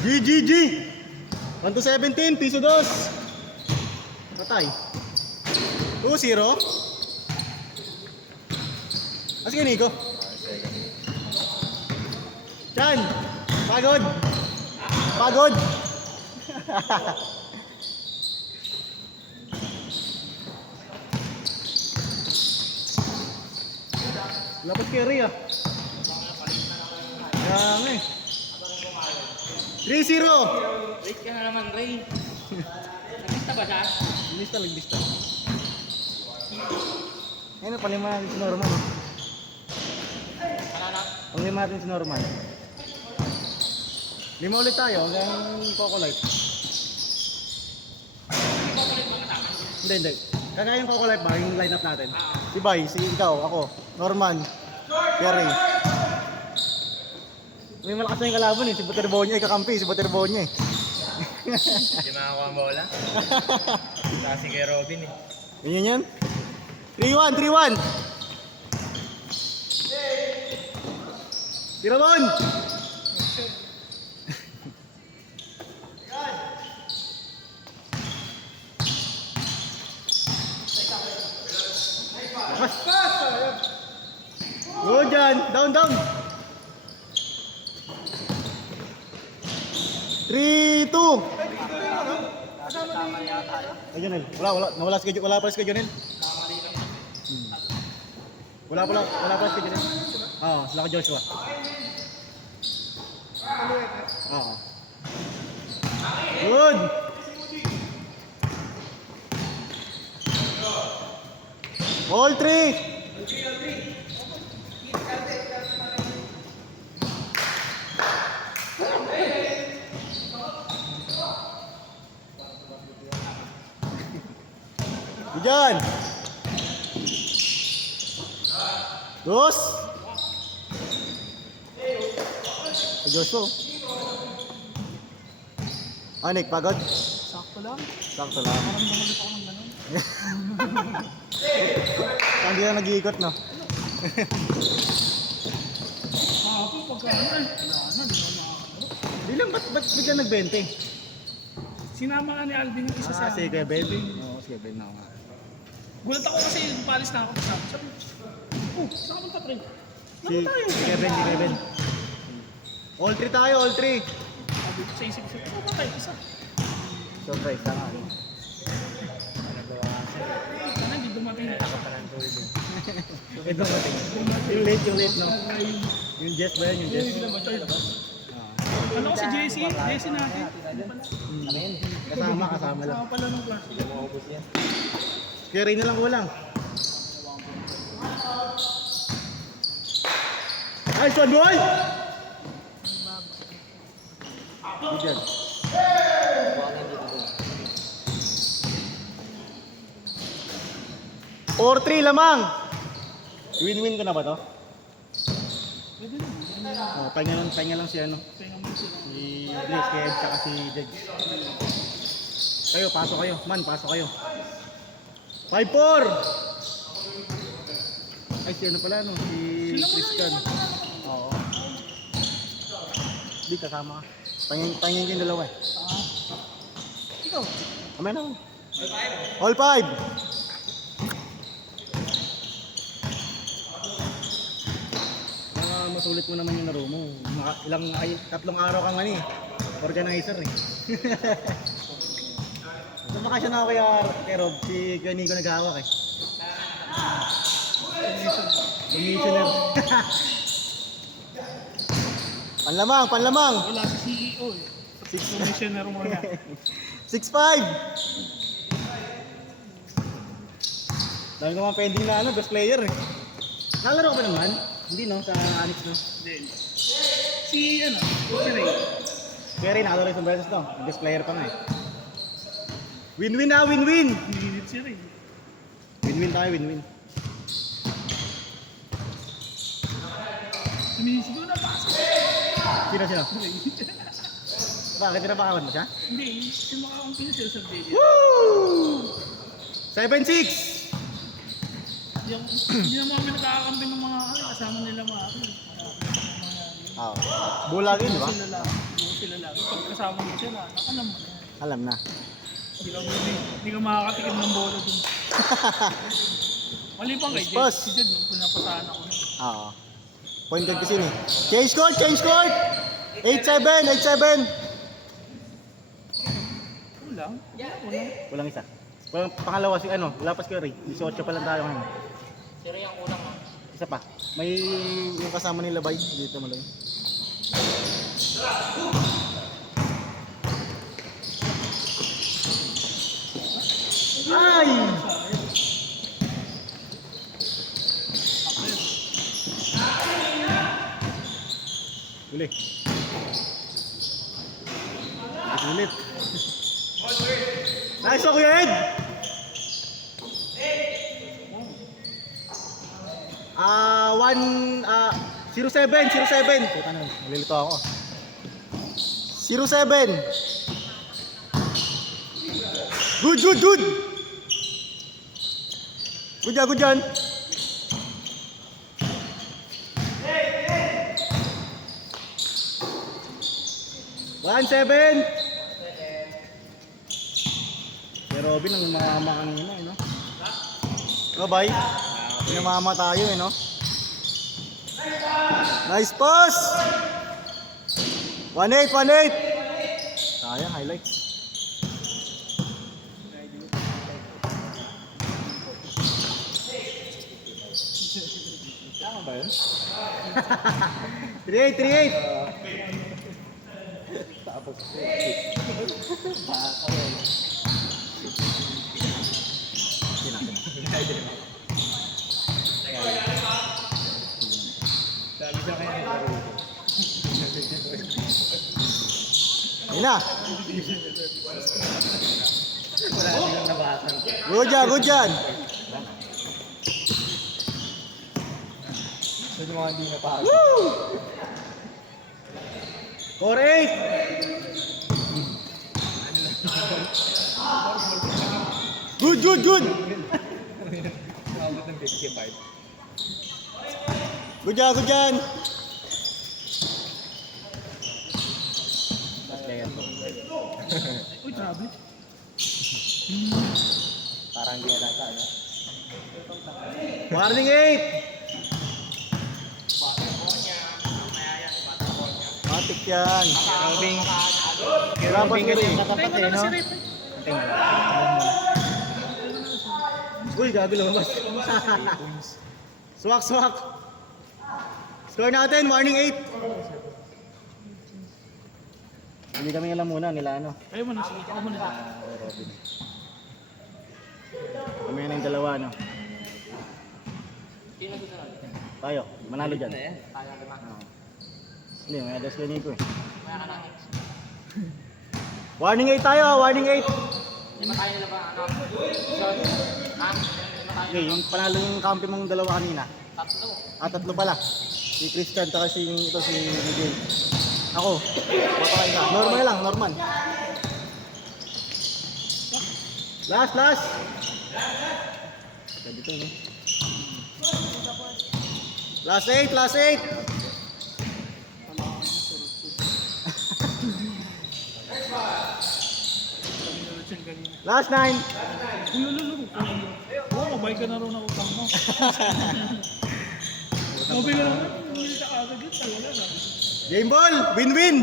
GGG! 1 to 17, piso dos. Patay. 2-0. Asa ka Nico? Chan! Pagod! Pagod! Lapat carry ah. Yan eh. 3-0. Wait ka na naman, Ray. Nakita ba siya? Lista lang, lista. Ngayon, palima natin si Norman. Palima natin si Norman. 5 ulit tayo, hanggang Coco Life. Hindi, hindi. Kagaya yung Coco Life ba, yung lineup natin. Si Bay, si ikaw, ako, Norman, Kerry. May malakas na yung kalaban eh, si Buterbonya, ikakampi, si Buterbonya eh. Hindi makakuha ang bola. Kasi kay Robin eh. Ganyan yan. 3-1, 3-1. Tiramon! Go dyan! Down, down! 3-2! Ayun eh. Wala schedule, wala pa schedule. Wala pa schedule. Oo, sila ka Joshua. Oo. Good! All three! Diyan! Dos! Joshua. Anik, pagod? Sakto lang. Sakto lang. Parang bumalik ako ng ganun. Hindi na nag-iikot, no? Makapo pagka ano eh. Wala na, di ba makakalo? Hindi lang, ba't bigla nag-20? Sinama ka ni Alvin yung isa sa Si Kevin. Oo, si Kevin na nga. Gulat ako kasi yung palis na ako kasama. Sabi, oh, saan ka punta pre? Si Kevin, si Kevin. All three tayo, all three. Sabi ko sa isip-isip, ano ba tayo? Isa. Surprise, tama. Sana hindi dumating na. Ito natin. Yung late, no? Yung Jess ba yun? Yung Jess? Ano ko si JC? JC natin. Kasama lang. Kasama pala ng class. Carry na lang kulang. Nice one, boy! Diyan. Or 3 lamang. Win-win ko na ba to? Pwede na. Oh, pahinga lang si ano. Kaya naman sila. Si Bliss, kay Ed, saka si Jeg. Kayo, pasok kayo. Man, pasok kayo. 5-4! Ay, si ano pala, no? Si Tristan. Oo. Di, kasama ka. Pahingin ko yung dalawa eh. Ikaw. Amen na. All 5! Masulit mo naman yung laro mo. Tatlong araw kang ano eh. Organizer eh. Nabakasyon ako kay Rob, si Ganigo naghahawak eh. Commissioner. Panlamang. Wala si CEO eh. Commissioner mo na. 6-5! Dami ko mga pending na ano, best player eh. Nalaro ka pa naman? Hindi no, sa Anix no? Then, si ano, si Ray. Kaya rin, nakalaro isang beses no? Best player pa nga eh. Win-win na, win-win! Minit si Ray. Win-win tayo, win-win. Suminisigaw na pasok. Sino? Bakit pinapakawan mo siya? Hindi, yung makakampi na sila sa video. Woo! 7-6! Hindi naman kami nagkakampi ng mga kasama nila mga Bulag yun, di ba? Sila lang. Sila lang. pag kasama mo sila, alam mo na yan. Alam na. Hindi ka makakatikim ng bola dun. Mali pa kay Jed. Pass. Si Jed, pinapasahan ako. Oo. Point guard kasi ni. Change court, change court! 8-7, 8-7! Kulang. Walang isa. Walang pangalawa si ano, wala pa si Curry. 18 pa lang tayo ngayon. Sino yung kulang mo? Isa pa. May yung kasama nila Bay dito mo lang. Ay! Ulit. Ulit. Nice ako yan! 07. Puta na, nalilito ako. 07. Good. Good yan. One, 7. Si Robin ang mamama kanina eh, no? Bye. Pinamama tayo eh, no? Nice pass! 1-8. Sayang, highlights. Tama ba yun? 3-8. Tapos. Sabi sa kanya. Ayun na. Wala silang nabasan. Good yan. Sa mga hindi napahal. Woo! 4-8. Good. Nakabot ng 55. Good yan. Uy, grabe. Parang hindi nata, ano? Warning 8. Matik yan. Robing. Robing kasi. Tayo mo na kasi rip. Uy, gabi lumabas. Swak. Score natin, warning 8. Hindi kami alam muna nila ano. Tayo mo na, sige. Ako muna. Robin. Kami na yung dalawa no. Tayo, manalo dyan. Hindi, may adas ko nito eh. Warning 8 tayo, warning 8. Okay, yung panalo yung kampi mong dalawa kanina. Tatlo pala. Si Christian, taka si Miguel. Ako, baka isa. Normal lang, normal. Last. Pwede dito, no? Last 8. Last 9. Uy. Oo, mabay ka na rin ako utang mo. Mabay ka na rin. Hindi ka agad yun talaga. Game ball, win-win.